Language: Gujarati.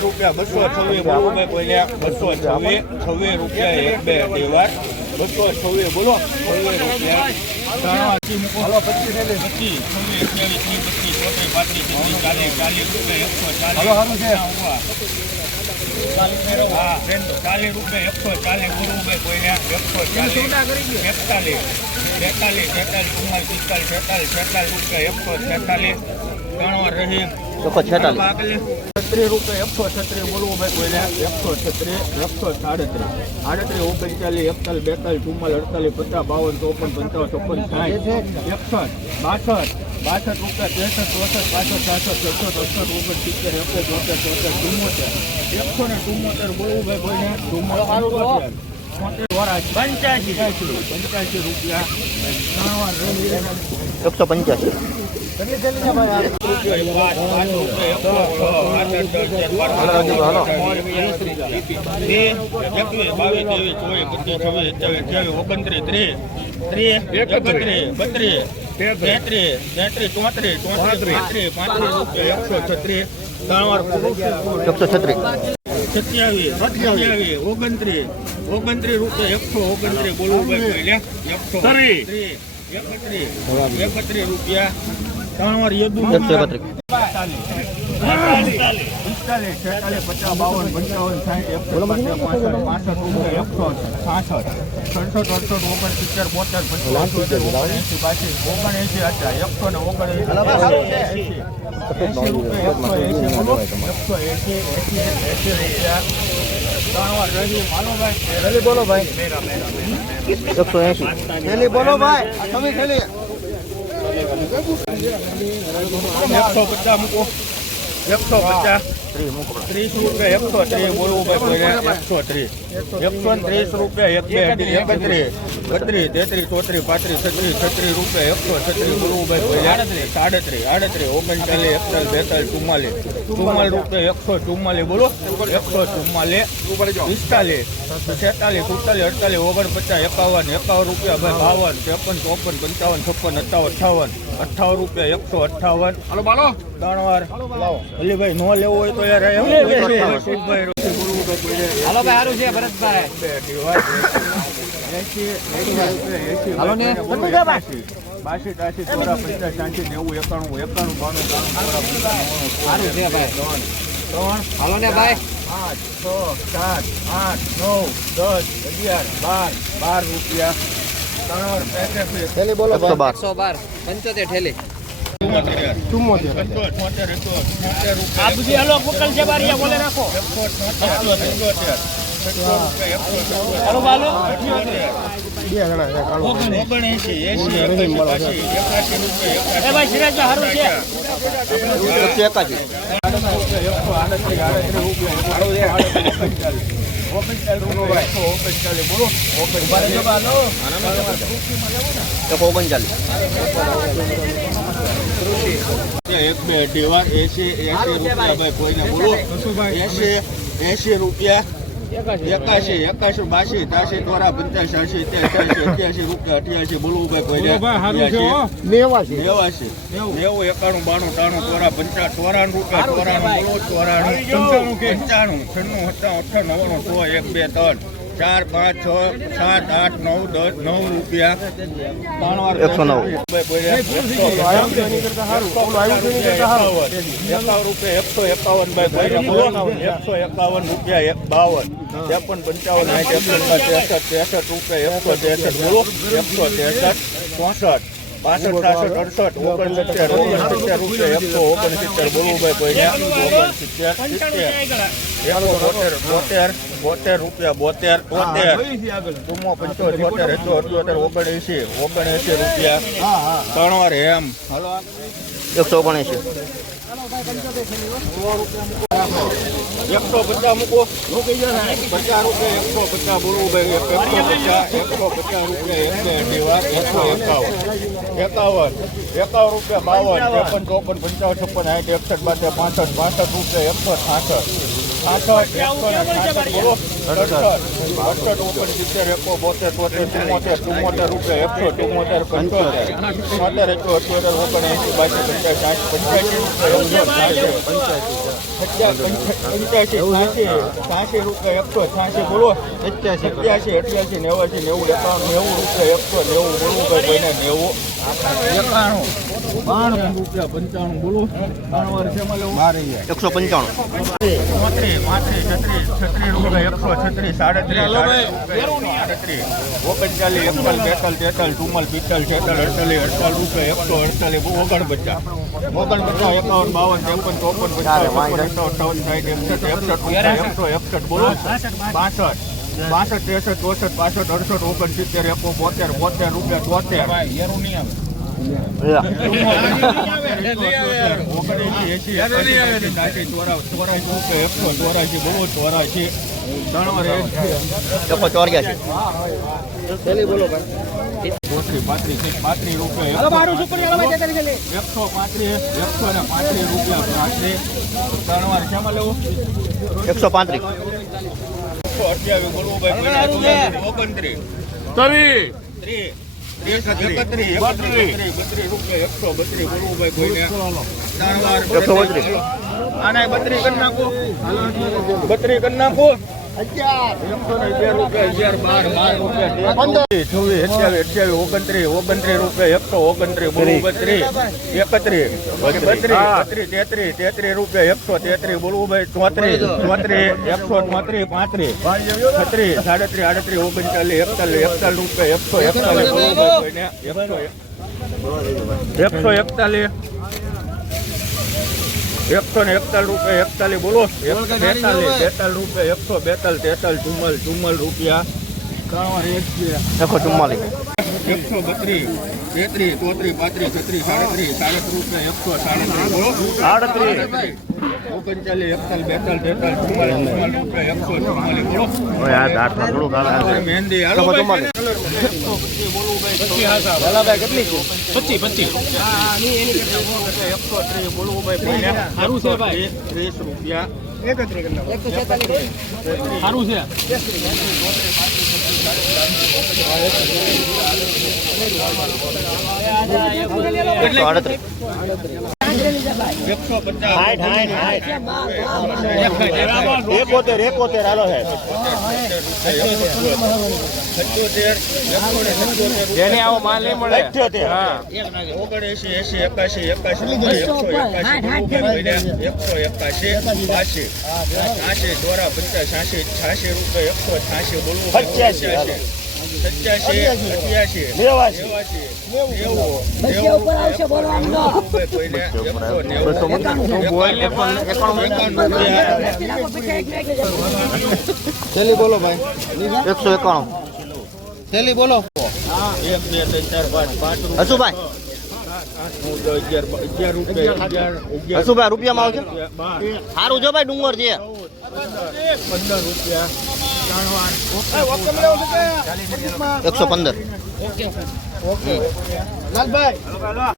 રૂપિયા 226 બોલો ભાઈ કોઈને 226 રૂપિયા એક બે તહેવાર 226 બોલો 26 રૂપિયા 40 રૂપિયા 140 બોલવું ભાઈ કોઈને 140 146 રૂપિયા 136 બોલવું ભાઈ કોઈને 136 137 38 39 41 42 43 44 45 56 57 58 62 બોલવું ભાઈ કોઈને 85 રૂપિયા 185 29 રૂપિયા 129 બોલવું ભાઈ 31 રૂપિયા 3 વાર યદુ 131 બોલો ભાઈ 180 બોલો ભાઈ 150 મૂકો 150 30 રૂપિયા 130 બોલવું ભાઈ 130 130 રૂપિયા 32 33 34 35 36 રૂપિયા 136 બોલવું ભાઈ 38 44 રૂપિયા 144 બોલો 144 45 46 47 48 51 રૂપિયા ભાઈ 52 53 54 55 રૂપિયા 158 હાલો બાલો 3 વાર અલીભાઈ નો લેવો હોય તો યાર હાલો ભાઈ સારું છે ભરતભાઈ હાલો ને 82 83 84 85 90 91 92 હાલો ને ભાઈ 8 6 7 8 9 10 11 12 રૂપિયા 3 બોલો 112 75 ઠેલી 80 રૂપિયા 81 82 83 85 88 રૂપિયા બોલવું ભાઈ કોઈને 89 91 92 4 5 6 7 8 9 10 9 રૂપિયા 109 151 રૂપિયા 52 63 65 બોલવું ભાઈ કોઈને 72 રૂપિયા 79 રૂપિયા 3 વાર એમ 179 150 મૂકો 50 રૂપિયા 150 બોલવું ભાઈ 150 રૂપિયા 51 રૂપિયા 52 53 54 55 56 57 58 65 બોલો 68 69 70 74 રૂપિયા 85 રૂપિયા બોલો 87 88 90 91 રૂપિયા 190 બોલવું ભાઈ 90 રૂપિયા 95 બોલો 195 છત્રીસ રૂપિયા 136 37 ચુમ્માલ 45 46 47 રૂપિયા 148 51 બોલો 62 63 64 65 68 69 રૂપિયા 32 કરી નાખો 11 રૂપિયા 28 રૂપિયા 129 રૂપિયા 133 બોલવું ભાઈ 34 35 37 રૂપિયા 141 બોલો 42 રૂપિયા 142 ચુમ્માલ રૂપિયા 144 132 33 34 35 36 37 રૂપિયા 137 બોલો 38 39 41 42 43 રૂપિયા 144 બોલો મહેંદી હાલો ભાઈ કેટલી 25 બોલવું ભાઈ સારું છે ભાઈ 30 રૂપિયા 31 સારું છે જેને આવો માલ નહીં મળે 79 80 81 86 બોલવું 85 થેલી બોલો ભાઈ 191 થેલી બોલો 1 2 3 4 5 હસુભાઈ 11 રૂપિયા હસુભાઈ રૂપિયામાં આવશે સારું જો ભાઈ ડુંગર છે 15 રૂપિયા 115 લાલભાઈ